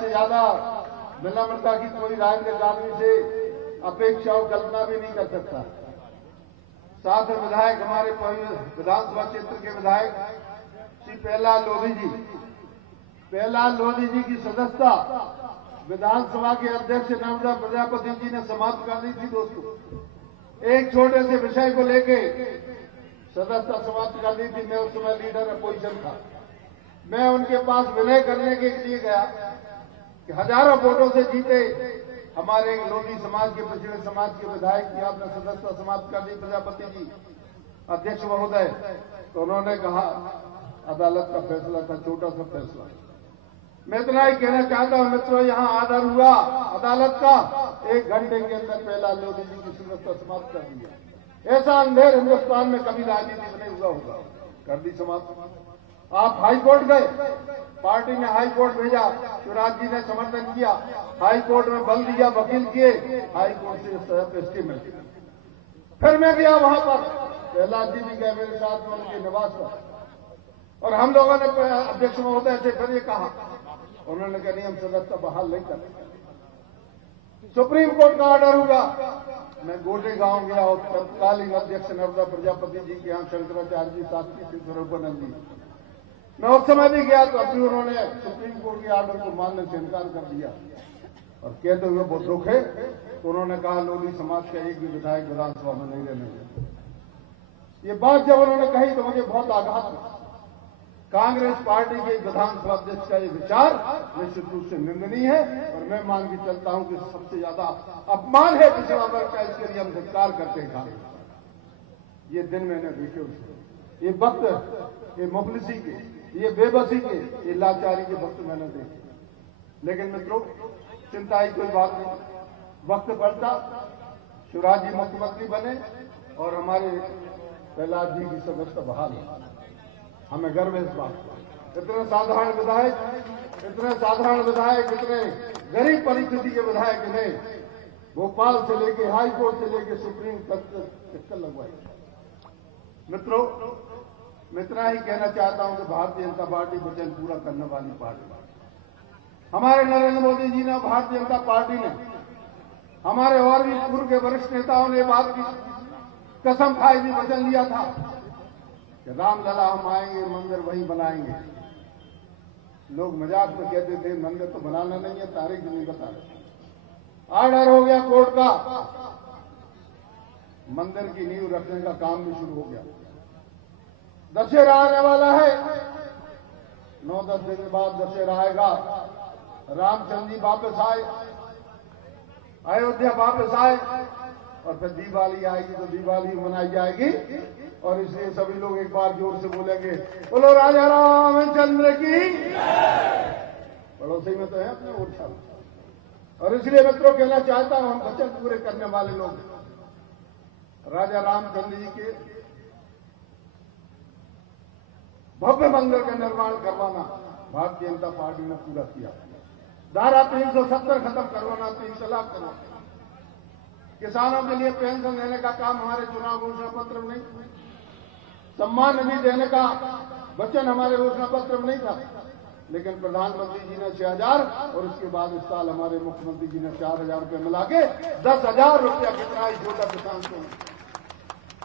इससे ज्यादा विनम्रता की कोई राजनीतिक आदमी से अपेक्षा और कल्पना भी नहीं कर सकता। साथ में विधायक हमारे विधानसभा क्षेत्र के विधायक श्री प्रहलाद लोधी जी, प्रहलाद लोधी जी की सदस्यता विधानसभा के अध्यक्ष नर्मदा प्रजापति जी ने समाप्त कर दी थी। दोस्तों, एक छोटे से विषय को लेके सदस्यता समाप्त कर दी थी। मैं उस समय लीडर अपोजिशन था। मैं उनके पास विनय करने के लिए गया कि हजारों वोटों से जीते हमारे लोधी समाज के, पिछड़े समाज के विधायक की आपने सदस्यता समाप्त कर दी प्रजापति जी अध्यक्ष महोदय। तो उन्होंने कहा अदालत का फैसला था, छोटा सा फैसला। मैं इतना ही कहना चाहता हूं मित्रों, यहां आदर हुआ अदालत का, 1 घंटे के अंदर प्रहलाद लोधी जी की सदस्यता समाप्त कर दिया। ऐसा अंधेर हिंदुस्तान में कभी राजनीति में नहीं हुआ होगा, कर दी समाप्त। आप हाई कोर्ट गए, पार्टी ने हाई कोर्ट भेजा, शिवराज जी ने समर्थन किया, हाई कोर्ट में बल दिया, वकील किए, हाई कोर्ट से स्टे मिल गई। फिर मैं गया वहां पर, प्रहलाद जी भी गए मेरे साथ में उनके निवास पर, और हम लोगों ने अध्यक्ष महोदय से फिर ये कहा, उन्होंने कहा नहीं हम सदस्यता बहाल नहीं करते, सुप्रीम कोर्ट का ऑर्डर होगा। मैं गोटे गांव गया और तत्कालीन अध्यक्ष नर्मदा प्रजापति जी के यहाँ शंकराचार्य जी, साक्षी श्री स्वरूपानंद जी, मैं उस समय भी गया तो अभी उन्होंने सुप्रीम कोर्ट के ऑर्डर को मानने से इनकार कर दिया और कहते हुए बहुत दुख है। तो उन्होंने कहा लोधी समाज का एक भी विधायक विधानसभा में नहीं रहने देंगे। ये बात जब उन्होंने कही तो मुझे बहुत आघात हुआ। कांग्रेस पार्टी के विधानसभा अध्यक्ष का ये विचार निश्चित रूप से निंदनीय है और मैं मान के चलता हूं कि सबसे ज्यादा अपमान है पिछड़ा वर्ग का, इसके लिए हम धिक्कार करते हैं। ये दिन मैंने देखे उसको, ये वक्त, ये मुफलिसी के, ये बेबसी के, ये लाचारी के वक्त मैंने देखे। लेकिन मित्रों, चिंता की कोई बात नहीं, वक्त बढ़ता, शिवराज जी मुख्यमंत्री बने और हमारे प्रहलाद जी की सदस्यता बहाल है। हमें गर्व है इस बात का। इतने साधारण विधायक, इतने गरीब परिस्थिति के विधायक ने भोपाल से लेके हाई कोर्ट से लेके सुप्रीम तक चक्कर लगवाई। मित्रों, मैं इतना ही कहना चाहता हूं कि भारतीय जनता पार्टी वचन पूरा करने वाली पार्टी है। हमारे नरेंद्र मोदी जी ने, भारतीय जनता पार्टी ने, हमारे और भी पूर्व के वरिष्ठ नेताओं ने बात की कसम खाई थी, वचन लिया था कि रामलला हम आएंगे, मंदिर वहीं बनाएंगे। लोग मजाक में कहते थे मंदिर तो बनाना नहीं है, तारीख नहीं बता रहे। ऑर्डर हो गया कोर्ट का, मंदिर की नींव रखने का काम भी शुरू हो गया। दशहरा आने वाला है, 9-10 दिन बाद दशहरा आएगा। रामचंद्र जी वापस आए, अयोध्या वापस आए और फिर दिवाली आएगी तो दिवाली मनाई जाएगी। और इसलिए सभी लोग एक बार जोर से बोलेंगे, बोलो राजा रामचंद्र की। पड़ोसी में तो है अपने ओरछा। और इसलिए मित्रों कहना चाहता हूं, हम वचन पूरे करने वाले लोग राजा रामचंद्र जी के भव्य मंदिर का निर्माण करवाना भारतीय जनता पार्टी ने पूरा किया। धारा 370 खत्म करवाना, 3 तलाक करवाना, किसानों के लिए पेंशन देने का काम हमारे चुनाव घोषणा पत्र में नहीं, सम्मान निधि देने का वचन हमारे घोषणा पत्र में नहीं था, लेकिन प्रधानमंत्री जी ने 6,000 और उसके बाद इस साल हमारे मुख्यमंत्री जी ने 4,000 रुपये मिला के 10,000 रुपया कितना ही छोटा किसान को,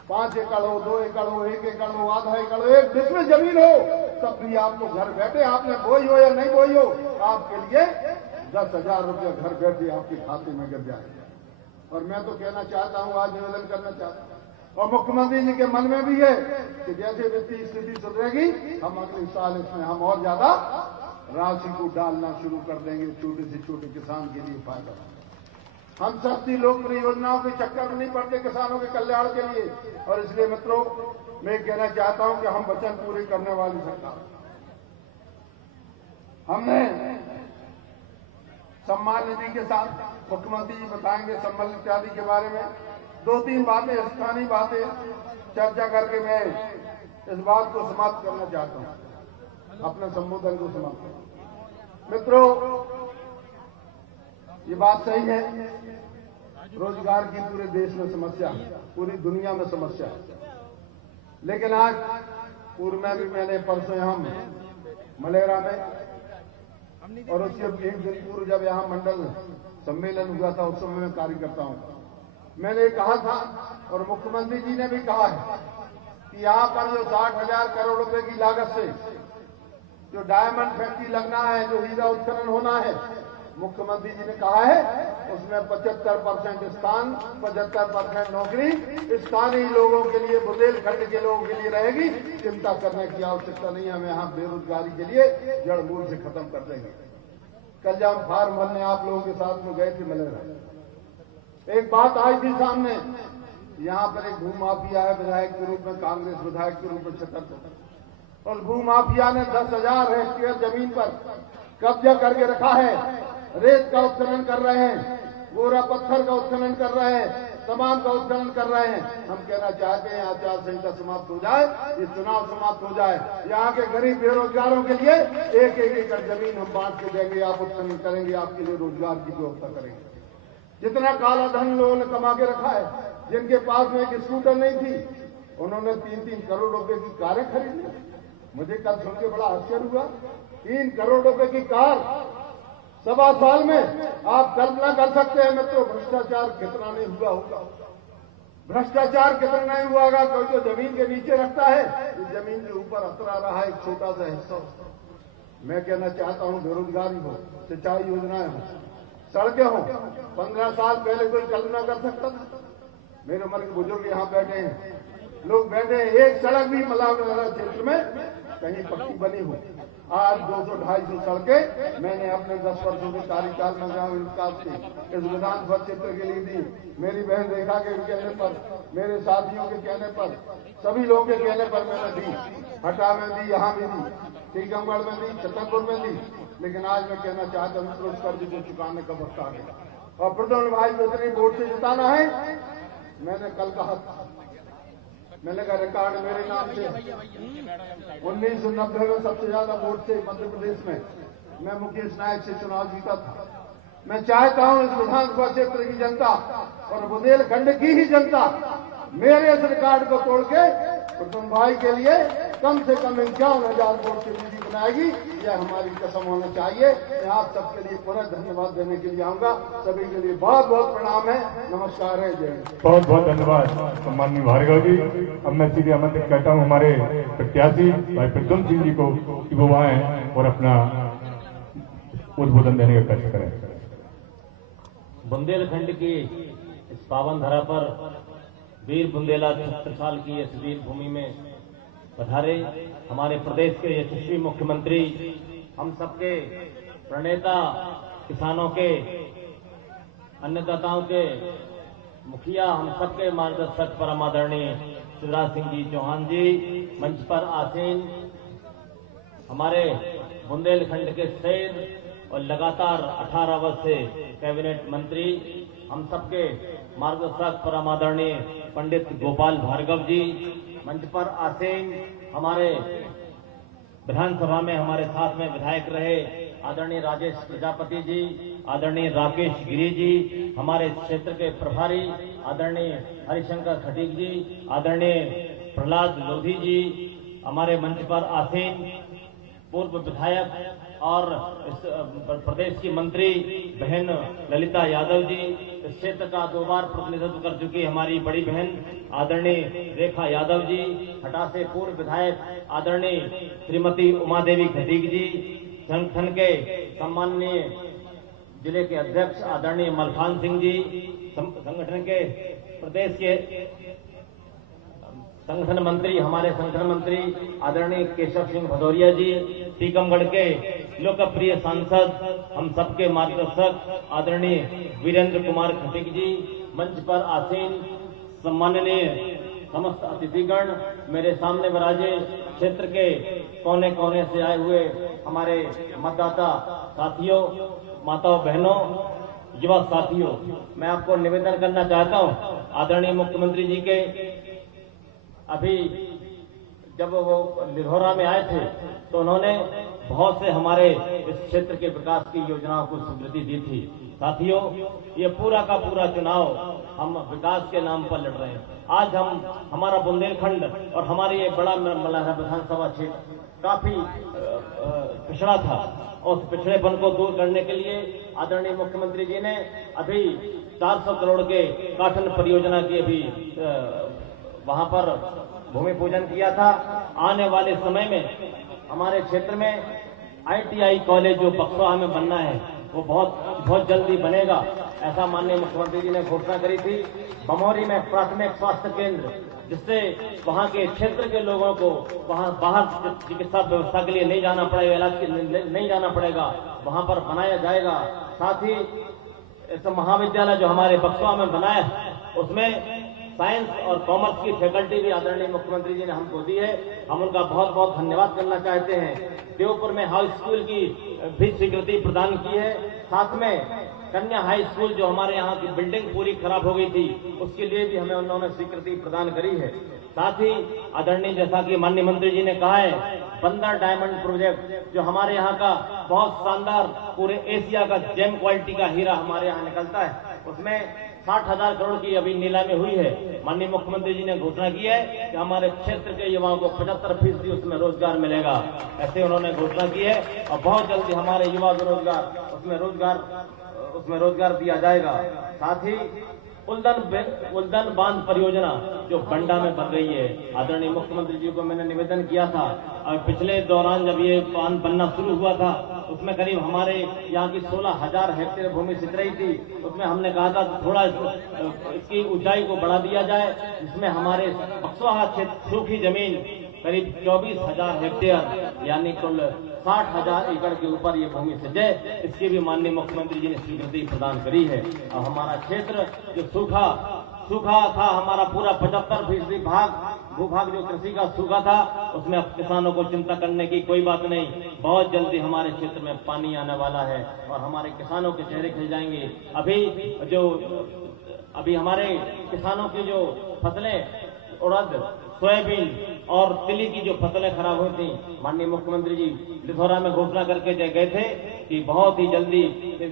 5 एकड़ हो, 2 एकड़ हो, 1 एकड़ हो, आधा एकड़ हो, 1 डिसमिल जमीन हो, तब भी आपको घर बैठे, आपने बोई हो या नहीं बोई हो, आपके लिए 10,000 रुपया घर बैठे आपके खाते में गिर जाएगा। और मैं तो कहना चाहता हूं, आज निवेदन करना चाहता हूं, और मुख्यमंत्री जी के मन में भी है कि जैसे वित्तीय स्थिति सुधरेगी, हम अगले साल इसमें हम और ज्यादा राशि को डालना शुरू कर देंगे, छोटे से छोटे किसान के लिए फायदा। हम सस्ती लोकप्रिय योजनाओं के चक्कर में नहीं पड़ते किसानों के कल्याण के लिए। और इसलिए मित्रों, मैं कहना चाहता हूं कि हम वचन पूरे करने वाली सरकार। हमने सम्मान निधि के साथ, मुख्यमंत्री जी बताएंगे सम्मान इत्यादि के बारे में, 2-3 बातें, स्थानीय बातें चर्चा करके मैं इस बात को समाप्त करना चाहता हूं, अपने संबोधन को समाप्त करना। मित्रों, ये बात सही है, रोजगार की पूरे देश में समस्या है, पूरी दुनिया में समस्या है। लेकिन आज पूर्व में भी मैंने परसों हम मलेरा में और उसके एक दिन पूर्व जब यहाँ मंडल सम्मेलन हुआ था उस समय मैं कार्यकर्ता हूँ। मैंने कहा था और मुख्यमंत्री जी ने भी कहा है कि यहाँ पर जो 60,000 करोड़ रुपए की लागत से जो डायमंड फैक्ट्री लगना है, जो हीरा उत्खनन होना है, मुख्यमंत्री जी ने कहा है उसमें 75% स्थान, 75% नौकरी स्थानीय लोगों के लिए, बुंदेलखंड के लोगों के लिए रहेगी। चिंता करने की आवश्यकता नहीं है, हम यहाँ बेरोजगारी के लिए जड़ मूल से खत्म कर देंगे। कल जब हम फार्म भरने आप लोगों के साथ में गए थे मिले रहे, एक बात आई थी सामने, यहाँ पर एक भूमाफिया है विधायक के रूप में, कांग्रेस विधायक के रूप में छतर, और भूमाफिया ने 10,000 हेक्टेयर जमीन पर कब्जा करके रखा है। रेत का उत्खनन कर रहे हैं, गोरा पत्थर का उत्खनन कर रहे हैं, तमाम का उत्खनन कर रहे हैं। हम कहना चाहते हैं आचार संहिता समाप्त हो जाए, ये चुनाव समाप्त हो जाए, यहाँ के गरीब बेरोजगारों के लिए एक एकड़ जमीन हम बांट के देंगे, आप उत्खनन करेंगे, आपके लिए रोजगार की व्यवस्था करेंगे। जितना काला धन लोगों ने कमा के रखा है, जिनके पास में एक स्कूटर नहीं थी, उन्होंने 3-3 करोड़ रुपए की कारें खरीद ली। मुझे कल सुन के बड़ा आश्चर्य हुआ, 3 करोड़ रुपए की कार 1.25 साल में। आप कल्पना कर सकते हैं मित्रों, भ्रष्टाचार कितना नहीं हुआ होगा, भ्रष्टाचार कितना नहीं हुआ होगा। कोई जो जमीन के नीचे रखता है, इस जमीन के ऊपर अतरा रहा है एक छोटा सा हिस्सा। मैं कहना चाहता हूं बेरोजगारी हो, सिंचाई योजनाएं हो, सड़कें हो। 15 साल पहले कोई कल्पना कर सकता था? मेरे उम्र के बुजुर्ग यहाँ बैठे हैं, लोग बैठे हैं, एक सड़क भी मलावनगर क्षेत्र में कहीं पक्की बनी हो। आज 200-250 सड़कें मैंने अपने 10 वर्षों के कार्यकाल में ग्रामीण विकास की इस विधानसभा क्षेत्र के लिए दी। मेरी बहन रेखा के कहने पर, मेरे साथियों के कहने पर, सभी लोगों के कहने पर मैंने दी। हटा में दी, यहाँ भी दी, टीकमगढ़ में दी, छतरपुर में दी। लेकिन आज मैं कहना चाहता हूँ उस कर्ज को चुकाने का वक्त आ गया और प्रद्युम्न भाई को इतनी वोट से जिताना है। मैंने कल कहा, मैंने कहा रिकॉर्ड मेरे नाम से 1990 में सबसे ज्यादा वोट से मध्य प्रदेश में मैं मुकेश नायक से चुनाव जीता था। मैं चाहता हूं इस विधानसभा क्षेत्र की जनता और बुंदेलखंड की ही जनता मेरे इस रिकॉर्ड को तोड़ के प्रद्युम्न भाई के लिए कम से कम 51,000 वोट की नीति बनाएगी। यह हमारी कसम होना चाहिए। मैं आप सबके लिए पुनः धन्यवाद देने के लिए आऊंगा। सभी के लिए बहुत बहुत प्रणाम है, नमस्कार है, जय। बहुत बहुत धन्यवाद सम्माननीय भार्गव जी। अब मैं सीधे आमंत्रित करता हूं हमारे प्रत्याशी भाई प्रद्युम्न सिंह जी को कि वो आए और अपना उद्बोधन देने का कष्ट करें। बुंदेलखंड की इस पावन धरा पर वीर बुंदेला 76 साल की इस वीर भूमि में पधारे हमारे प्रदेश के यशस्वी मुख्यमंत्री, हम सबके प्रणेता, किसानों के, अन्नदाताओं के मुखिया, हम सबके मार्गदर्शक परम आदरणीय शिवराज सिंह जी चौहान जी, मंच पर आसीन हमारे बुंदेलखंड के शेर और लगातार 18 वर्ष से कैबिनेट मंत्री, हम सबके मार्गदर्शक परम आदरणीय पंडित गोपाल भार्गव जी, मंच पर आसीन हमारे विधानसभा में हमारे साथ में विधायक रहे आदरणीय राजेश प्रजापति जी, आदरणीय राकेश गिरी जी, हमारे क्षेत्र के प्रभारी आदरणीय हरिशंकर खटीक जी, आदरणीय प्रहलाद लोधी जी, हमारे मंच पर आसीन पूर्व विधायक और इस प्रदेश की मंत्री बहन ललिता यादव जी, इस क्षेत्र का 2 बार प्रतिनिधित्व कर चुकी हमारी बड़ी बहन आदरणीय रेखा यादव जी, हटा से पूर्व विधायक आदरणीय श्रीमती उमा देवी खटीक जी, संगठन के सम्माननीय जिले के अध्यक्ष आदरणीय मलखान सिंह जी, संगठन के प्रदेश के संगठन मंत्री, हमारे संगठन मंत्री आदरणीय केशव सिंह भदौरिया जी, टीकमगढ़ के लोकप्रिय सांसद, हम सबके मार्गदर्शक आदरणीय वीरेंद्र कुमार खटीक जी, मंच पर आसीन सम्माननीय समस्त अतिथिगण, मेरे सामने विराजे क्षेत्र के कोने कोने से आए हुए हमारे मतदाता साथियों, माताओं बहनों, युवा साथियों, मैं आपको निवेदन करना चाहता हूं, आदरणीय मुख्यमंत्री जी के अभी जब वो लिधौरा में आए थे तो उन्होंने बहुत से हमारे इस क्षेत्र के विकास की योजनाओं को स्वीकृति दी थी। साथियों, ये पूरा का पूरा चुनाव हम विकास के नाम पर लड़ रहे हैं। आज हमारा बुंदेलखंड और हमारी ये बड़ा मल्हाररा विधानसभा क्षेत्र काफी पिछड़ा था उस पिछड़ेपन को दूर करने के लिए आदरणीय मुख्यमंत्री जी ने अभी 400 करोड़ के काठन परियोजना की अभी वहां पर भूमि पूजन किया था। आने वाले समय में हमारे क्षेत्र में ITI कॉलेज जो बक्सवा में बनना है वो बहुत जल्दी बनेगा, ऐसा माननीय मुख्यमंत्री जी ने घोषणा करी थी। बमौरी में प्राथमिक स्वास्थ्य केंद्र, जिससे वहां के क्षेत्र के लोगों को वहां बाहर चिकित्सा व्यवस्था के लिए नहीं जाना पड़ेगा, इलाज के लिए नहीं जाना पड़ेगा, वहां पर बनाया जाएगा। साथ ही इस महाविद्यालय जो हमारे बक्सवा में बना है उसमें साइंस और कॉमर्स की फैकल्टी भी आदरणीय मुख्यमंत्री जी ने हमको दी है, हम उनका बहुत बहुत धन्यवाद करना चाहते हैं। देवपुर में हाई स्कूल की भी स्वीकृति प्रदान की है। साथ में कन्या हाई स्कूल जो हमारे यहाँ की बिल्डिंग पूरी खराब हो गई थी उसके लिए भी हमें उन्होंने स्वीकृति प्रदान करी है। साथ ही आदरणीय जैसा कि माननीय मंत्री जी ने कहा है, बंदर डायमंड प्रोजेक्ट जो हमारे यहाँ का बहुत शानदार पूरे एशिया का जेम क्वालिटी का हीरा हमारे यहाँ निकलता है, उसमें 60,000 करोड़ की अभी नीलामी हुई है। माननीय मुख्यमंत्री जी ने घोषणा की है कि हमारे क्षेत्र के युवाओं को 75% उसमें रोजगार मिलेगा, ऐसे उन्होंने घोषणा की है और बहुत जल्दी हमारे युवा बेरोजगार उसमें रोजगार दिया जाएगा। साथ ही उल्दन बांध परियोजना जो बंडा में बन रही है, आदरणीय मुख्यमंत्री जी को मैंने निवेदन किया था और पिछले दौरान जब ये बांध बनना शुरू हुआ था उसमें करीब हमारे यहाँ की 16,000 हेक्टेयर भूमि सिंच रही थी, उसमें हमने कहा था थोड़ा इसकी ऊंचाई को बढ़ा दिया जाए, जिसमें हमारे बक्सवा क्षेत्र सूखी जमीन करीब 24,000 हेक्टेयर यानी कुल 60,000 एकड़ के ऊपर ये भूमि सिंचे, इसकी भी माननीय मुख्यमंत्री जी ने स्वीकृति प्रदान करी है। और हमारा क्षेत्र जो सूखा था, हमारा पूरा 75% भूभाग जो कृषि का सूखा था, उसमें अब किसानों को चिंता करने की कोई बात नहीं, बहुत जल्दी हमारे क्षेत्र में पानी आने वाला है और हमारे किसानों के चेहरे खिल जाएंगे। अभी हमारे किसानों की जो फसलें उड़द, सोयाबीन और तिली की जो फसलें खराब हुई थी, माननीय मुख्यमंत्री जी लिथौरा में घोषणा करके गए थे कि बहुत ही जल्दी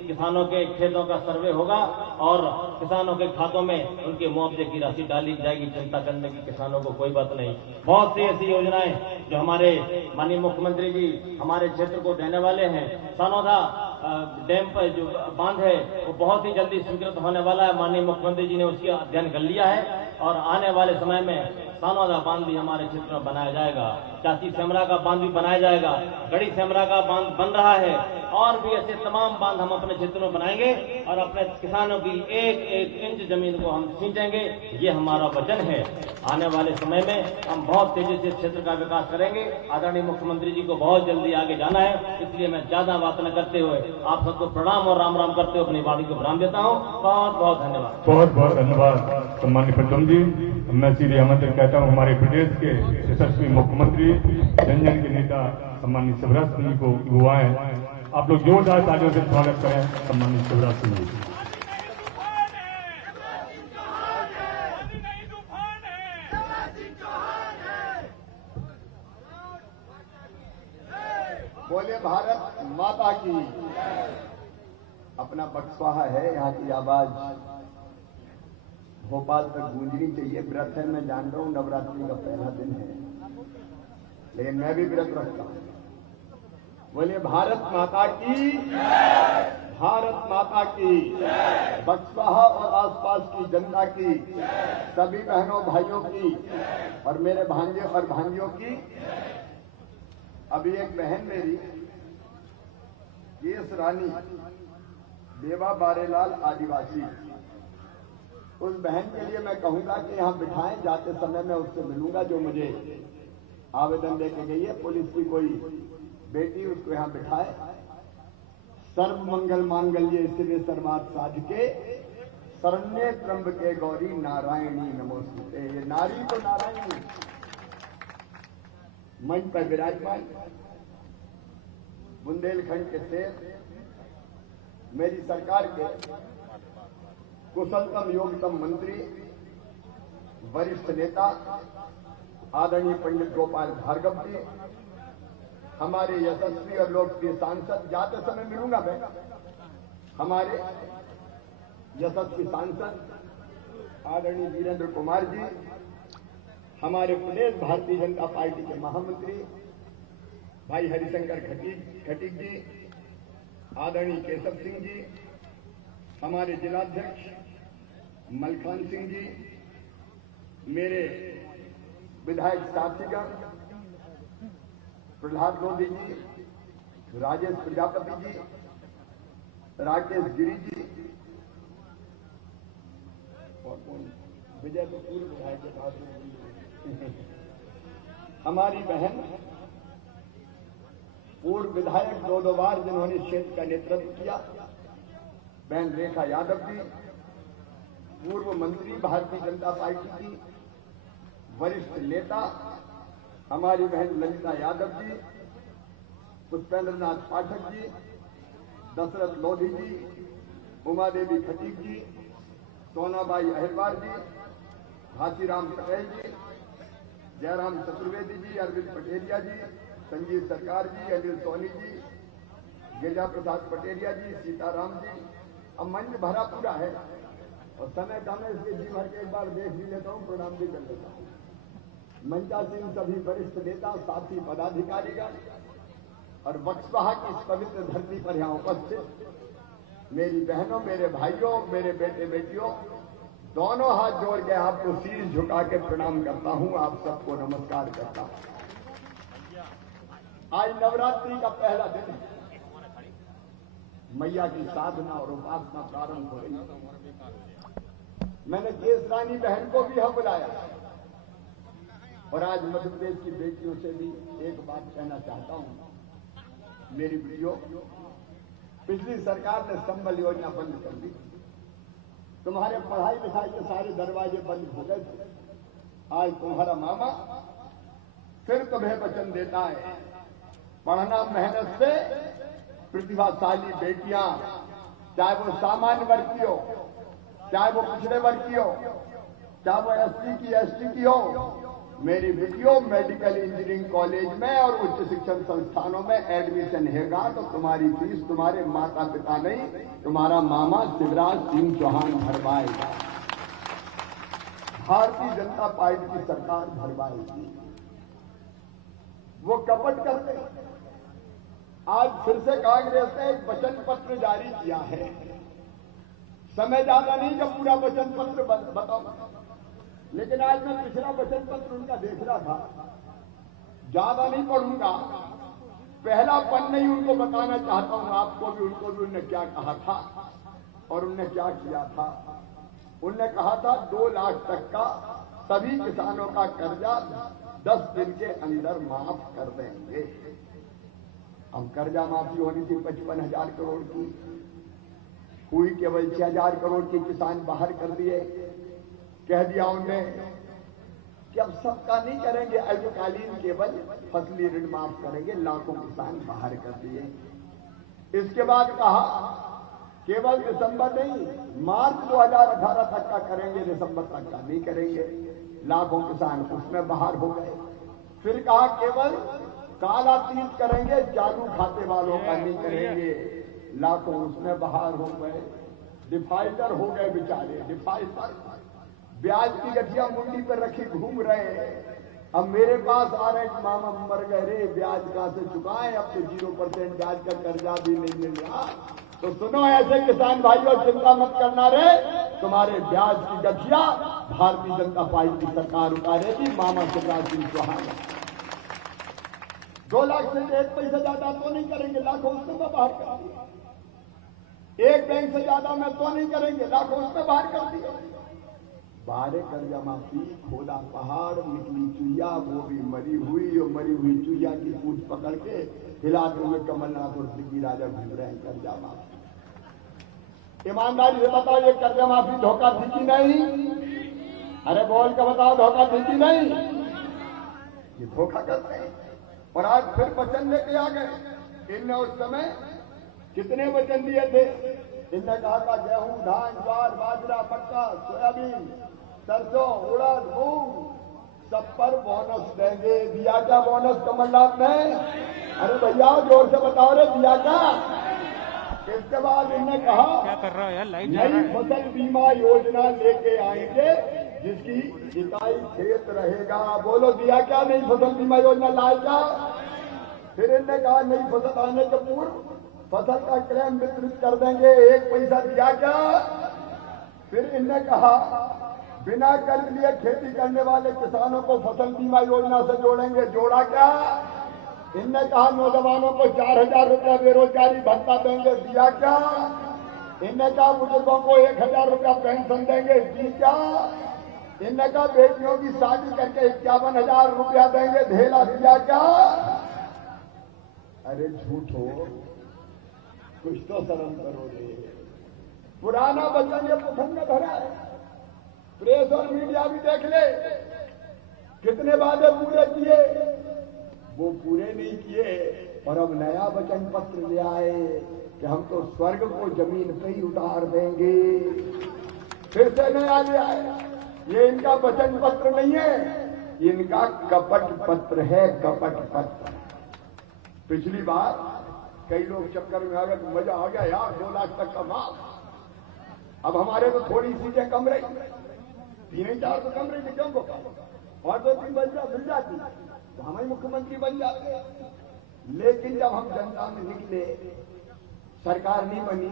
किसानों के खेतों का सर्वे होगा और किसानों के खातों में उनके मुआवजे की राशि डाली जाएगी, चिंता करने की किसानों को कोई बात नहीं। बहुत सी ऐसी योजनाएं जो हमारे माननीय मुख्यमंत्री जी हमारे क्षेत्र को देने वाले हैं। सानोदा डैम पर जो बांध है वो बहुत ही जल्दी स्वीकृत होने वाला है, माननीय मुख्यमंत्री जी ने उसकी अध्ययन कर लिया है और आने वाले समय में सानोदा बांध भी हमारे क्षेत्र में बनाया जाएगा, चाची सेमरा का बांध भी बनाया जाएगा, गड़ी सेमरा का बांध बन रहा है और भी ऐसे तमाम बांध हम अपने क्षेत्र में बनाएंगे और अपने किसानों की एक एक इंच जमीन को हम सींचेंगे, ये हमारा वचन है। आने वाले समय में हम बहुत तेजी से क्षेत्र का विकास करेंगे। आदरणीय मुख्यमंत्री जी को बहुत जल्दी आगे जाना है, इसलिए मैं ज्यादा बात न करते हुए आप सबको प्रणाम और राम राम करते हुए अपनी वाणी को विराम देता हूँ। बहुत बहुत धन्यवाद। बहुत बहुत धन्यवाद सम्मानीय प्रद्युम्न जी। मैं सीधे आमंत्रित कहता हूँ हमारे प्रदेश के यशस्वी मुख्यमंत्री जनजन के नेता सम्मानित शिवराज सिंह जी को, वो आए, आप लोग जोरदार तालियों से स्वागत करें सम्मानित शिवराज सिंह जी। बोले भारत माता की। अपना बक्सवा है, यहाँ की आवाज भोपाल तक गूंजनी चाहिए। व्रत है, मैं जान रहा हूँ, नवरात्रि का पहला दिन है, लेकिन मैं भी व्रत रखता हूँ। बोले भारत माता की, भारत माता की। बक्सवा और आसपास की जनता की, सभी बहनों भाइयों की और मेरे भांजे और भांजियों की। अभी एक बहन मेरी केस रानी देवा बारेलाल आदिवासी, उस बहन के लिए मैं कहूंगा कि यहाँ बिठाएं, जाते समय मैं उससे मिलूंगा जो मुझे आवेदन देके गई है। पुलिस की कोई बेटी, उसको यहाँ बिठाए। सर्व मंगल मांगल्ये शिवे सर्वार्थ साधिके शरण्ये त्र्यंबके गौरी नारायणी नमोस्तुते। ये नारी तो नारायणी मंच पर विराजमान बुंदेलखंड के शेर, मेरी सरकार के कुशलतम योग्यतम मंत्री, वरिष्ठ नेता आदरणीय पंडित गोपाल भार्गव जी, हमारे यशस्वी और लोकप्रिय सांसद, जाते समय मिलूंगा मैं, हमारे यशस्वी सांसद आदरणीय वीरेंद्र कुमार जी, हमारे प्रदेश भारतीय जनता पार्टी के महामंत्री भाई हरिशंकर खटीक जी, आदरणीय केशव सिंह जी, हमारे जिलाध्यक्ष मलखान सिंह जी, मेरे विधायक साथीगण प्रहलाद लोधी जी, राजेश प्रजापति जी, राकेश गिरी जी और विजय तो पूर्व विधायक के पास हमारी बहन पूर्व विधायक दो बार जिन्होंने क्षेत्र का नेतृत्व किया, बहन रेखा यादव जी, पूर्व मंत्री भारतीय जनता पार्टी की वरिष्ठ नेता हमारी बहन ललिता यादव जी, पुष्पेंद्र नाथ पाठक जी, दशरथ लोधी जी, उमा देवी खटीक जी, सोनाबाई अहिरवार जी, घासीराम पटेल जी, जयराम चतुर्वेदी जी, अरविंद पटेलिया जी, संजीव सरकार जी, अनिल सोनी जी, गिरिजा प्रसाद पटेलिया जी, सीताराम जी। अब मंच भरा पूरा है और समय कम है, इसलिए जी भर के एक बार देख भी लेता हूँ, प्रणाम भी कर लेता हूँ। मंचासीन सभी वरिष्ठ नेता, साथी पदाधिकारीगण और बक्सवाहा की इस पवित्र धरती पर यहाँ उपस्थित मेरी बहनों, मेरे भाइयों, मेरे बेटे बेटियों, दोनों हाथ जोड़ के आपको शीश झुका के प्रणाम करता हूं, आप सबको नमस्कार करता हूं। आज नवरात्रि का पहला दिन है, मैया की साधना और उपासना प्रारंभ हो रही है। मैंने केस रानी बहन को भी यहाँ बुलाया और आज मध्य प्रदेश की बेटियों से भी एक बात कहना चाहता हूं। मेरी बेटियों, पिछली सरकार ने संबल योजना बंद कर दी, तुम्हारे पढ़ाई लिखाई के सारे दरवाजे बंद हो गए थे। आज तुम्हारा मामा फिर तुम्हें वचन देता है, पढ़ना मेहनत से, प्रतिभाशाली बेटियां, चाहे वो सामान्य वर्ग की हो, चाहे वो पिछड़े वर्ग की हो, चाहे वो एसटी की एसटी की हो, मेरी बेटियों मेडिकल इंजीनियरिंग कॉलेज में और उच्च शिक्षण संस्थानों में एडमिशन होगा तो तुम्हारी फीस तुम्हारे माता पिता नहीं, तुम्हारा मामा शिवराज सिंह चौहान भरवाएगा। भारतीय जनता पार्टी की सरकार भरवाएगी। वो कपट करते। आज फिर से कांग्रेस ने एक वचन पत्र जारी किया है। समय ज्यादा नहीं कि पूरा वचन पत्र बताओ, लेकिन आज मैं पिछला वचन पत्र उनका देख रहा था, ज्यादा नहीं पढ़ूंगा, पहला पन्ना ही उनको बताना चाहता हूं, आपको भी उनको भी। उन्होंने क्या कहा था और उन्होंने क्या किया था। उन्होंने कहा था 2 लाख तक का सभी किसानों का कर्जा 10 दिन के अंदर माफ कर देंगे। हम कर्जा माफी होनी थी 55,000 करोड़ की, हुई केवल 6,000 करोड़ के किसान बाहर कर दिए। कह दिया उनने कि अब सबका नहीं करेंगे, अल्पकालीन केवल फसली ऋण माफ करेंगे, लाखों किसान बाहर कर दिए। इसके बाद कहा केवल दिसंबर नहीं, मार्च 2018 तक का करेंगे, दिसंबर तक का नहीं करेंगे, लाखों किसान उसमें बाहर हो गए। फिर कहा केवल कालातीत करेंगे, चालू खाते वालों का नहीं करेंगे, लाखों उसमें बाहर हो गए। डिफाल्टर हो गए बेचारे, डिफाल्टर ब्याज की गठिया मुंडी पर रखी घूम रहे। अब मेरे पास आ रहे मामा मर गए रे, ब्याज कहां से चुकाएं, अब तो 0% ब्याज का कर्जा भी नहीं मिल रहा। तो सुनो ऐसे किसान भाइयों, चिंता मत करना रे, तुम्हारे ब्याज की गठिया भारतीय जनता पार्टी की सरकार उतारेगी, मामा शिवराज सिंह चौहान। 2 लाख से 1 पैसा ज्यादा तो नहीं करेंगे, लाखों उसमें बाहर कर दिए। 1 बैंक से ज्यादा में तो नहीं करेंगे, लाखों उसमें बाहर कर दिए। बारे कर्जा माफी, खोदा पहाड़, निकली चुईया, वो भी मरी हुई, और मरी हुई चुईया की पूछ पकड़ के हिलाते हुए कमलनाथ और दिग्गी राजा घूम रहे हैं। कर्जा माफी ईमानदारी से बताओ, ये कर्जा माफी धोखा थी कि नहीं? अरे बोल के बताओ, धोखा थी कि नहीं? ये धोखा करते हैं। और आज फिर वचन लेके आ गए। इनने उस समय कितने वचन दिए थे? इनने कहा था गेहूं, धान, ज्वार, बाजरा, मक्का, सोयाबीन, सरसों, उड़द, मूंग सब पर बोनस देंगे। दिया क्या बोनस कमलनाथ ने? अरे भैया जोर से बताओ रे, दिया क्या? इसके बाद इन्होंने कहा क्या कर रहा है यार, नई फसल बीमा योजना लेके आएंगे जिसकी इकाई खेत रहेगा। बोलो दिया क्या? नई फसल बीमा योजना लाएगा। फिर इन्होंने कहा नई फसल आने के पूर्व फसल का क्लेम वितरित कर देंगे, 1 पैसा दिया क्या? फिर इनने कहा बिना कर्ज लिए खेती करने वाले किसानों को फसल बीमा योजना से जोड़ेंगे, जोड़ा क्या? इनने कहा नौजवानों को 4,000 रुपया बेरोजगारी भत्ता देंगे, दिया क्या? इनने कहा बुजुर्गों को 1,000 रुपया पेंशन देंगे, दी क्या? इनने कहा बेटियों की शादी करके 51,000 रुपया देंगे, ढेला दिया क्या? अरे झूठो, कुछ तो शर्म करो रे। पुराना वचन ये पुथन में भरा है, प्रेस और मीडिया भी देख ले, कितने वादे पूरे किए, वो पूरे नहीं किए। और अब नया वचन पत्र ले आए कि हम तो स्वर्ग को जमीन पे ही उतार देंगे। फिर से नया ले आए। ये इनका वचन पत्र नहीं है, इनका कपट पत्र है, कपट पत्र। पिछली बार कई लोग चक्कर में आ गए तो मजा आ गया यार, 2 लाख तक का माफ। अब हमारे तो थोड़ी सीटें कम रही, 3-4 तो कम रही थी, क्यों को और 2-3 बन मिल जाती तो हम ही मुख्यमंत्री बन जाते। लेकिन जब हम जनता में निकले, सरकार नहीं बनी,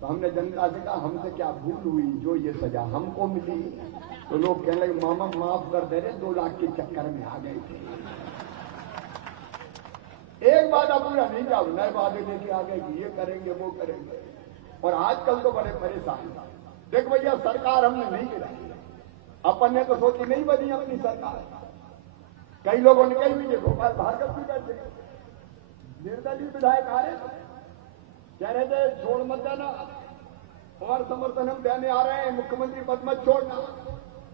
तो हमने जनता से कहा हमसे क्या भूल हुई जो ये सजा हमको मिली। तो लोग कहने लगे मामा माफ कर दे रहे, 2 लाख के चक्कर में आ गए थे। एक वादा पूरा नहीं किया, नए वादे लेके आ गए कि ये करेंगे वो करेंगे। और आजकल तो बड़े परेशान। देख भैया, सरकार हमने नहीं गिराई, अपन ने तो सोची नहीं बनी अपनी सरकार। कई लोगों ने कही भी, गोपाल भार्गव भी बैठे, निर्दलीय विधायक आ रहे, कह रहे थे छोड़ मत देना और समर्थन हम देने आ रहे हैं, मुख्यमंत्री पद मत छोड़ना।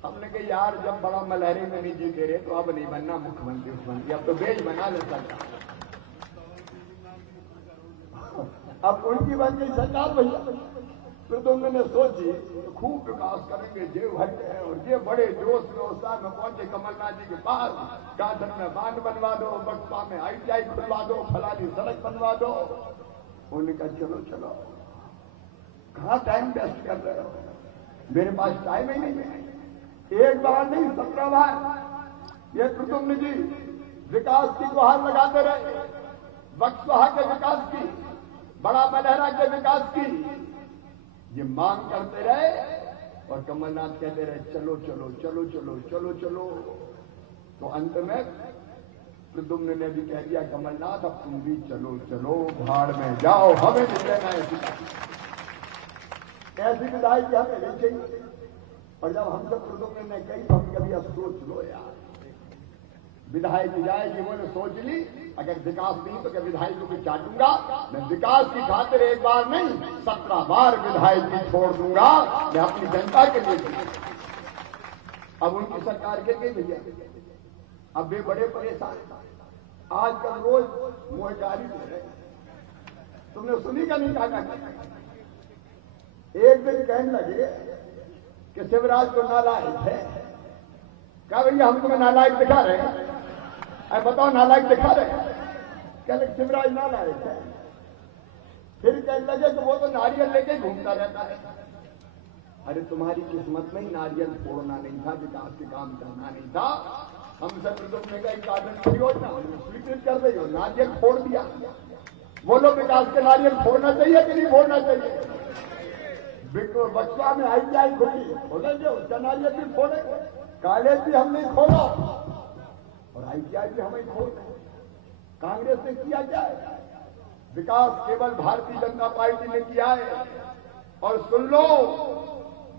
हमने कहा यार, जब बड़ा मलहरी में नहीं जीते रहे तो अब नहीं बनना मुख्यमंत्री, अब तो बेज बना ले सरकार। अब उनकी बन गई सरकार भैया। फिर तो उन्होंने सोची तो खूब विकास करेंगे, जेब हट है, और ये बड़े जोश में उत्साह में पहुंचे कमलनाथ जी के पास। कांधर में बांध बनवा दो, बक्सपा में ITI खुलवा दो, फलानी सड़क बनवा दो। उन्होंने कहा चलो चलो, कहाँ टाइम वेस्ट कर रहे हो, मेरे पास टाइम ही नहीं है। एक बार नहीं, 17 बार ये कुतुब जी विकास की गुहार लगाते रहे, बक्सपा के विकास की, बड़ा मलहरा के विकास की ये मांग करते रहे। और कमलनाथ कहते रहे चलो चलो चलो चलो चलो चलो। तो अंत में प्रद्युम्न ने भी कह दिया कमलनाथ अब तुम भी चलो चलो, भाड़ में जाओ, हमें नहीं लेना ऐसी विधायक हमें नहीं चाहिए। और जब हमसे प्रद्युम्न ने कही तो हम कभी अब सोच लो यार, विधायक जाएगी, उन्होंने सोच ली अगर विकास नहीं तो क्या विधायक को चाटूंगा मैं, विकास की खातिर एक बार नहीं 17 बार विधायक की छोड़ दूंगा मैं अपनी जनता के लिए। अब उनकी सरकार गिर गई भैया, अब वे बड़े परेशान। आजकल रोज मोहजारी दे रहे, तुमने सुनी का नहीं कहा? एक दिन कहने लगे कि शिवराज को नालायक है। क्या भैया हम तुम्हें नालायक दिखा रहे हैं? अरे बताओ नालायक दिखा रहे हैं? क्या लगे शिवराज नालायक है? फिर कहने लगे कि वो तो नारियल लेके घूमता रहता है। अरे तुम्हारी किस्मत में ही नारियल फोड़ना नहीं था, विकास के काम करना नहीं था। हमसे तुमने कहा कार्बन योजना स्वीकृत कर रही हो, नारियल फोड़ दिया। बोलो विकास के नारियल फोड़ना चाहिए कि नहीं फोड़ना चाहिए? बक्सपा में ITI खुली, खोलेंगे उसका नारियल भी फोड़े, कॉलेज भी हम नहीं खोलो और ITI भी हमें खोल रहे। कांग्रेस ने किया क्या है? विकास केवल भारतीय जनता पार्टी ने किया है। और सुन लो,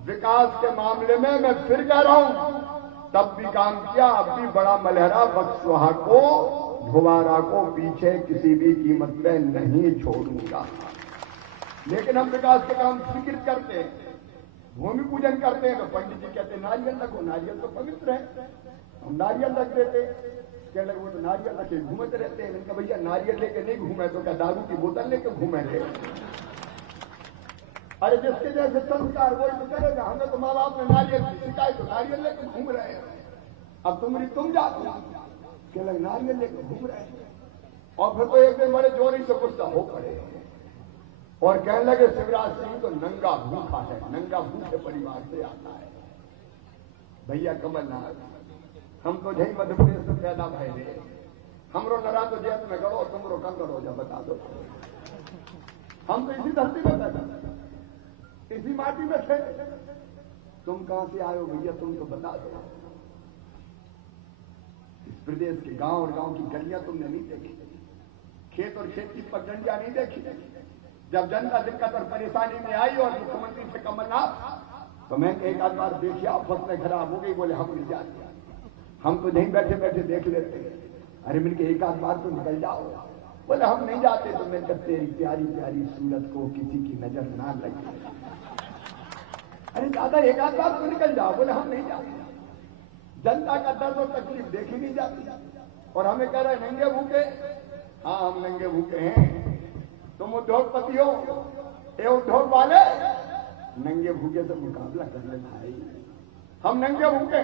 विकास के मामले में मैं फिर कह रहा हूं, तब भी काम किया, अब भी बड़ा मलहरा बक्सवा को, धुवारा को पीछे किसी भी कीमत पे नहीं छोड़ूंगा। लेकिन हम विकास के काम स्वीकृत करते हैं, भूमि पूजन करते हैं तो पंडित जी कहते हैं नारियल रखो, नारियल तो पवित्र है, हम नारियल रख देते। क्या लगे वो तो नारियल रखे घूमते रहते हैं। इनका भैया नारियल लेके नहीं घूमे तो क्या दारू की बोतल लेके घूमे थे? अरे जिसके जैसे संस्कार वही तो करेगा। हमें तो माँ बाप ने नारियल की शिकायत तो नारियल लेके घूम रहे हैं। अब तुम जाते क्या लगे नारियल लेके घूम रहे हैं। और फिर तो एक दिन बड़े जोरी से गुस्सा हो पड़े और कहने लगे शिवराज सिंह तो नंगा भूखा है, नंगा भूखे परिवार से आता है। भैया कमलनाथ, हम तो जय मध्य प्रदेश में पैदा भय रहे, हमरो नरा तो जैत में गड़ो, तुमरो कंगड़ हो जा, बता दो। हम तो इसी धरती में पैदा थे, इसी माटी में थे। तुम कहां से आए हो भैया, तुम तो बता दो। इस प्रदेश के गांव और गांव की गलियां तुमने नहीं देखी, खेत और खेत की पगडंडियां नहीं देखी। जब जनता दिक्कत और परेशानी में आई और मुख्यमंत्री थे कमलनाथ, तो मैं एक आध बार देखिए आप फसलें खराब हो गई, बोले हम नहीं जाते, हम तो यहीं बैठे बैठे देख लेते हैं। अरे मिलके एक आध बार तो निकल जाओ, बोले हम नहीं जाते। तो मैं कहते तेरी प्यारी प्यारी सूरत को किसी की नजर ना लगे, अरे दादा एक आध बार तो निकल जाओ, बोले हम नहीं जाते। जनता का दर्द और तकलीफ देखी नहीं जाती और हमें कह रहे नंगे भूखे। हाँ हम नंगे भूखे हैं, तुम उद्योगपति हो, ये उद्योग वाले नंगे भूखे से मुकाबला कर ले भाई। हम नंगे भूखे,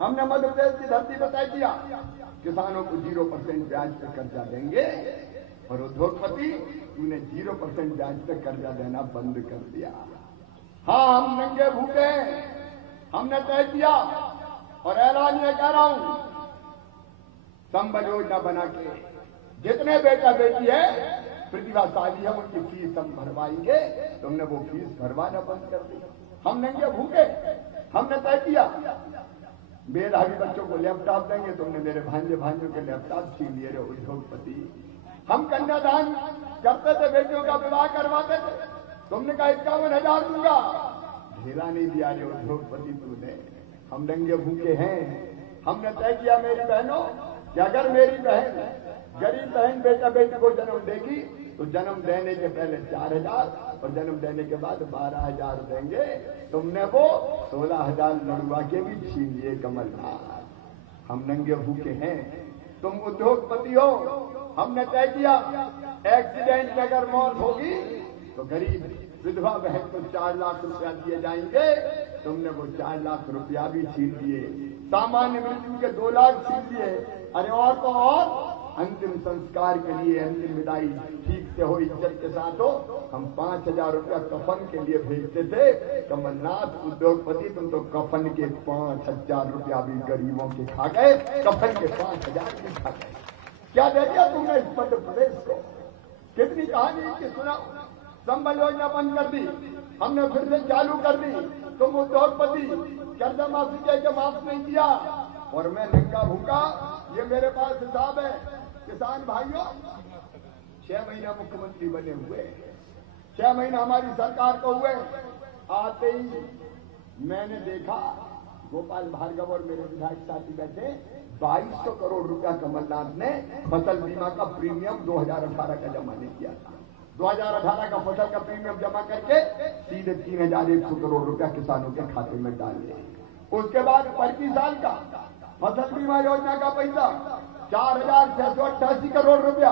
हमने मध्य प्रदेश की धरती पर तय किया किसानों को 0% ब्याज पे कर्जा देंगे, और उद्योगपति तूने 0% ब्याज पे कर्जा देना बंद कर दिया। हाँ हम नंगे भूखे हैं, हमने तय किया और ऐलान ये कह रहा हूं, संबल योजना बना के जितने बेटा बेटी है प्रतिभाशाली है उनकी फीस हम भरवाएंगे। तुमने वो फीस भरवाना बंद कर दी। हम नंगे भूखे, हमने तय किया बेधावी बच्चों को लैपटॉप देंगे, तुमने मेरे भांजे भांजों के लैपटॉप छीन लिए रे उद्योगपति। हम कन्यादान करते थे, बेटियों का विवाह करवाते थे, तुमने कहा 51,000 दूंगा, ढेला नहीं दिया रे उद्योगपति तूने। हम नंगे भूखे हैं, हमने तय किया मेरी बहनों कि अगर मेरी बहन गरीब बहन बेटा बेटी को जन्म देगी तो जन्म देने के पहले 4,000 और जन्म देने के बाद 12,000 देंगे। तुमने वो 16,000 लड़ुआ के भी छीन लिए कमलनाथ। हम नंगे भूखे हैं, तुम उद्योगपति हो। हमने तय किया एक्सीडेंट में अगर मौत होगी तो गरीब विधवा बहन को 4 लाख रुपया दिए जाएंगे, तुमने वो 4 लाख रुपया भी छीन लिए। सामान्य मृत्यु के 2 लाख छीन लिए। अरे और तो और अंतिम संस्कार के लिए अंतिम विदाई ठीक से हो, इज्जत के साथ हो, हम 5,000 रुपया कफन के लिए भेजते थे। कमलनाथ उद्योगपति तुम तो कफन के 5,000 रुपया भी गरीबों के खा गए, कफन के 5,000 भी खा गए। क्या दे दिया तुमने इस मध्य प्रदेश को? कितनी कहानी की सुनाओ। संबल योजना बंद कर दी, हमने फिर से चालू कर दी। तुम उद्योगपति कर्जा माफी के माफ नहीं किया और मैं नंगा भूखा। ये मेरे पास हिसाब है किसान भाइयों, 6 महीना मुख्यमंत्री बने हुए, 6 महीना हमारी सरकार को हुए। आते ही मैंने देखा गोपाल भार्गव और मेरे विधायक साथी बैठे, 2200 करोड़ रुपया कमलनाथ ने फसल बीमा का प्रीमियम 2018 का जमा नहीं किया था। 2018 का फसल का प्रीमियम जमा करके सीधे 3,100 करोड़ रुपया किसानों के खाते में डाल दिया। उसके बाद 25 साल का फसल बीमा योजना का पैसा 4,688 करोड़ रुपया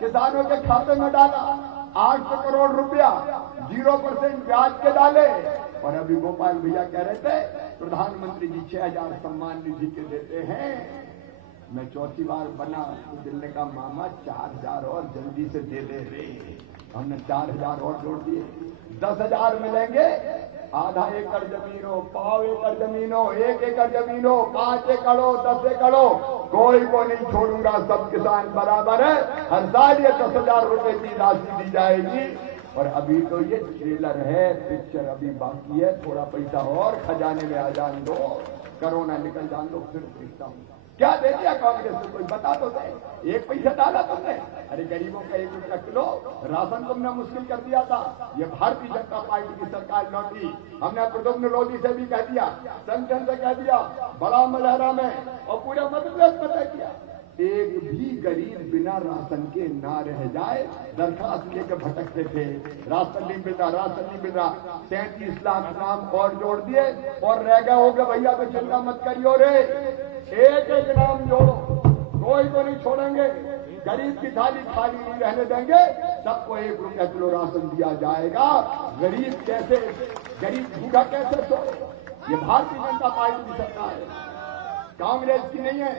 किसानों के खाते में डाला। 800 करोड़ रुपया 0% ब्याज के डाले। और अभी गोपाल भैया कह रहे थे प्रधानमंत्री जी 6,000 सम्मान निधि के देते हैं। मैं चौथी बार बना तो दिल ने कहा मामा 4,000 और जल्दी से दे दे रे। हमने 4,000 और जोड़ दिए, 10,000 मिलेंगे। आधा एकड़ जमीन हो, पाव एकड़ जमीन हो, 1 एकड़ जमीन हो, 5 एकड़ हो, 10 एकड़ हो, कोई को नहीं छोड़ूंगा, सब किसान बराबर है। हर साल ये 10,000 रुपए की राशि दी जाएगी। और अभी तो ये ट्रेलर है, पिक्चर अभी बाकी है। थोड़ा पैसा और खजाने में आ जाने दो, कोरोना निकल जाने दो, फिर देखता हूँ क्या दे दिया कांग्रेस को। कोई बता तो दे, 1 पैसा डाला तुमने? अरे गरीबों का 1 रुपया किलो राशन तुमने मुश्किल कर दिया था। ये भारतीय जनता पार्टी की सरकार लौटी। हमने प्रद्युम्न लोधी से भी कह दिया, संगठन से कह दिया, बड़ा मलहरा में और पूरे मध्य प्रदेश में तय किया, एक भी गरीब बिना राशन के ना रह जाए। दरखास्त लेकर भटकते थे, राशन नहीं मिल रहा, राशन नहीं मिल रहा। 37 लाख नाम और जोड़ दिए और रह गए हो गए भैया, तो चिंता मत करियो रे, एक एक नाम जोड़ो, कोई को नहीं छोड़ेंगे। गरीब की थाली खाली नहीं रहने देंगे, सबको 1 रुपया किलो राशन दिया जाएगा। गरीब कैसे, गरीब भूखा कैसे सोए? ये भारतीय जनता पार्टी की सरकार है, कांग्रेस की नहीं है।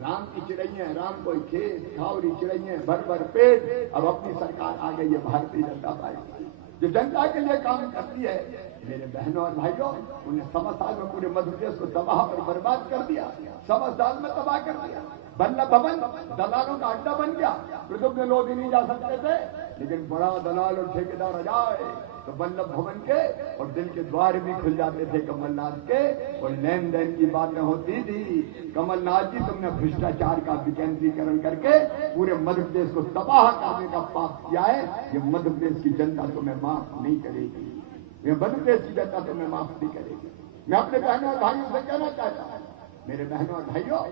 राम की चिड़ैया, राम कोई खेत खावरी चिड़ैया, भर भर पेट। अब अपनी सरकार आ गई है भारतीय जनता पार्टी, जो जनता के लिए काम करती है। मेरे बहनों और भाइयों, उन्हें 1.25 साल में पूरे मध्य प्रदेश को तबाह और बर्बाद कर दिया। 1.25 साल में तबाह कर दिया। वल्लभ भवन दलालों का अड्डा बन गया। प्रद्युम्न लोधी नहीं जा सकते थे, लेकिन बड़ा दलाल और ठेकेदार आ जाए तो वल्लभ भवन के और दिल के द्वार भी खुल जाते थे कमलनाथ के, और लेन देन की बातें होती थी। कमलनाथ जी, तुमने भ्रष्टाचार का विकेंद्रीकरण करके पूरे मध्य प्रदेश को तबाह करने का पाप किया है। ये मध्य प्रदेश की जनता तुम्हें माफ नहीं करेगी, ये मध्य प्रदेश की जनता तुम्हें माफ नहीं करेगी। मैं अपने बहनों और भाइयों से कहना चाहता हूं, मेरे बहनों और भाइयों,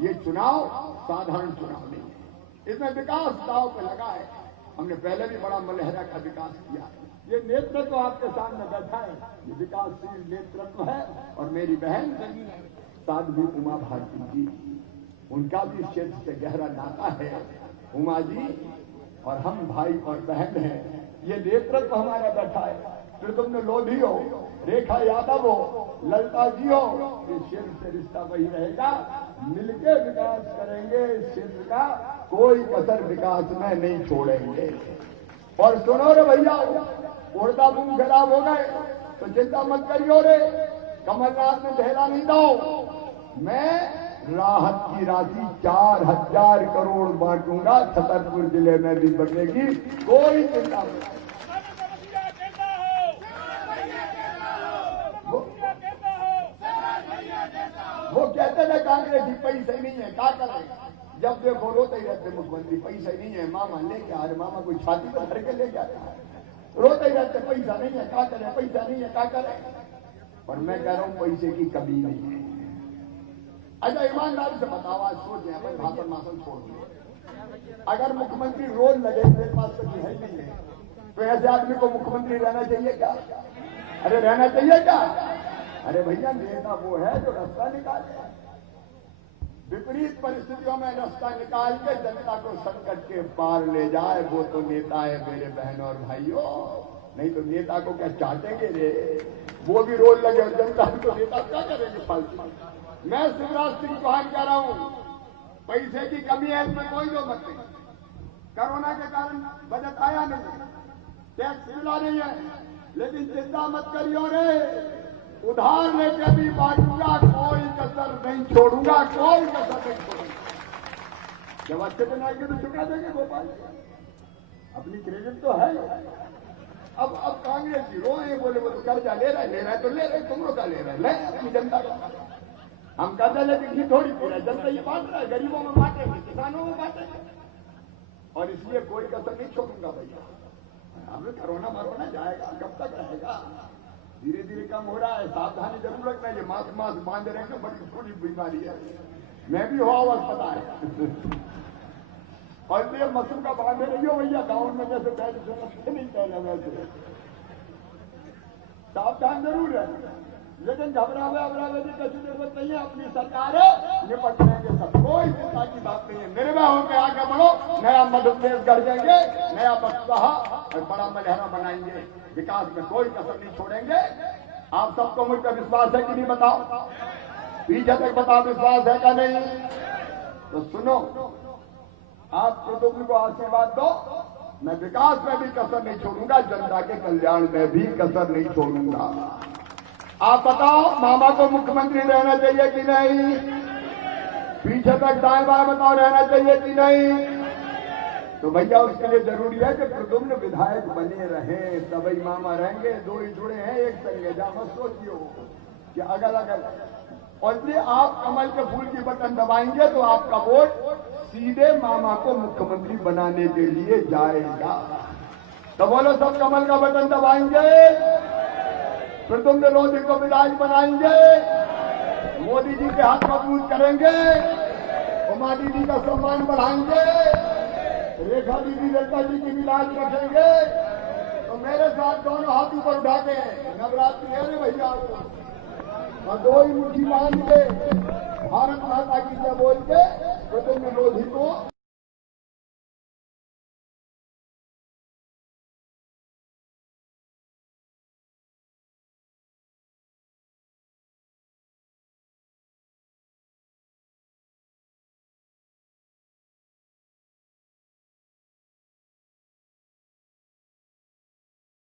ये चुनाव साधारण चुनाव नहीं है, इसमें विकास दांव पे लगा है। हमने पहले भी बड़ा मलहरा का विकास किया है। ये नेतृत्व आपके सामने बैठा है, ये विकासशील नेतृत्व है। और मेरी बहन साध्वी उमा भारती जी, उनका भी इस क्षेत्र से गहरा नाता है। उमा जी और हम भाई और बहन हैं, ये नेतृत्व हमारा बैठा है। फिर तुमने लोधी हो, रेखा यादव हो, ललिता जी हो, इस क्षेत्र से रिश्ता वही रहेगा। मिलके विकास करेंगे इस क्षेत्र का, कोई कसर विकास में नहीं छोड़ेंगे। और सुनो रे भैया, उड़दा मुंह खराब हो गए तो चिंता मत करियो रे, कमलनाथ ने ढेला नहीं दो। मैं राहत की राशि 4000 करोड़ बांटूंगा, छतरपुर जिले में भी बनेगी, कोई चिंता नहीं। वो कहते थे कांग्रेस जी पैसे नहीं है, क्या करें? जब देखो रोते ही रहते मुख्यमंत्री, पैसे नहीं है, मामा लेके आ रहे, मामा कोई छाती पर धर के लेके आता है, रोते ही रहते पैसा नहीं है, क्या करें, पैसा नहीं है, क्या करें? और मैं कह रहा हूं पैसे की कमी नहीं है। अच्छा ईमानदारी से बताओ, आज सोच अपन भाषण मासन छोड़ दें, अगर मुख्यमंत्री रोज लगे मेरे पास तो है नहीं है, तो ऐसे आदमी को मुख्यमंत्री रहना चाहिए क्या? अरे रहना चाहिए क्या? अरे भैया, नेता वो है जो रास्ता निकाले, विपरीत परिस्थितियों में रास्ता निकाल के जनता को संकट के पार ले जाए, वो तो नेता है मेरे बहनों और भाइयों। नहीं तो नेता को क्या चाटेंगे रे, वो भी रोल लगे और जनता को नेता क्या करेंगे फालतू। मैं शिवराज सिंह चौहान कह रहा हूं, पैसे की कमी है, इसमें कोई जो मत नहीं। कोरोना के कारण बजट आया नहीं, टैक्स मिला नहीं है, लेकिन चिंता मत करियो रे, उधार लेके भी बांटूंगा, कोई कसर नहीं छोड़ूंगा, कोई कसर नहीं छोड़ूंगा। जब अच्छे दिन आएंगे तो चुका देंगे गोपाल, अपनी क्रेडिट तो है। अब कांग्रेस जी रोए, बोले वो तो कर्जा ले रहा है तो ले रहे, तुम लोग का ले रहे, ले अपनी जनता का। हम कर्जा लेके थोड़ी पी रहे, जनता ये बांट रहा है, गरीबों में बांटेंगे, किसानों में बांटेंगे, और इसलिए कोई कसर नहीं छोड़ूंगा भैया। हमें कोरोना मरोना जाएगा, कब तक रहेगा? धीरे धीरे कम हो रहा है, सावधानी जरूर रखना है। ये मास्क बांध रहे हैं, बड़ी थोड़ी बीमारी है, मैं भी हुआ हुआ पता है। और ये मसूर का बांधे रही हो भैया, गाँव में जैसे बैठ नहीं कहना, वैसे सावधान जरूर है, लेकिन घबरावे की कैसी जरूरत नहीं है। अपनी सरकार है, निपट लेंगे सब, कोई चिंता की बात नहीं है। मेरे में होकर आगे बढ़ो, नया मध्य प्रदेश गढ़ेंगे, नया बक्सहा और बड़ा मलहरा बनाएंगे, विकास में कोई कसर नहीं छोड़ेंगे। आप सबको मुझ पर विश्वास है कि नहीं बताओ? पीछे तक बताओ विश्वास है का नहीं? तो सुनो, आप प्रदुम्न को आशीर्वाद दो, मैं विकास में भी कसर नहीं छोड़ूंगा, जनता के कल्याण में भी कसर नहीं छोड़ूंगा। आप बताओ, मामा को मुख्यमंत्री रहना चाहिए कि नहीं? पीछे तक दाएं बाएं बताओ, रहना चाहिए कि नहीं? तो भैया उसके लिए जरूरी है कि प्रदुम्न विधायक बने रहे, तभी मामा रहेंगे। दो ही जुड़े हैं एक संगे, जा मत सोचियो कि अगर और ये आप कमल के फूल की बटन दबाएंगे तो आपका वोट सीधे मामा को मुख्यमंत्री बनाने के लिए जाएगा। तो बोलो सब कमल का बटन दबाएंगे, प्रदुम्न लोधी को विधायक बनाएंगे, मोदी जी के हाथ मजबूत करेंगे, उमा दीदी का सम्मान बढ़ाएंगे, रेखा दीदी ललिता जी की भी लाज रखेंगे। तो मेरे साथ दोनों हाथ ऊपर उठा के नवरात्रि है भैया, और दो ही मुट्ठी बांध के भारत माता की जय बोल के प्रदुम्न लोधी को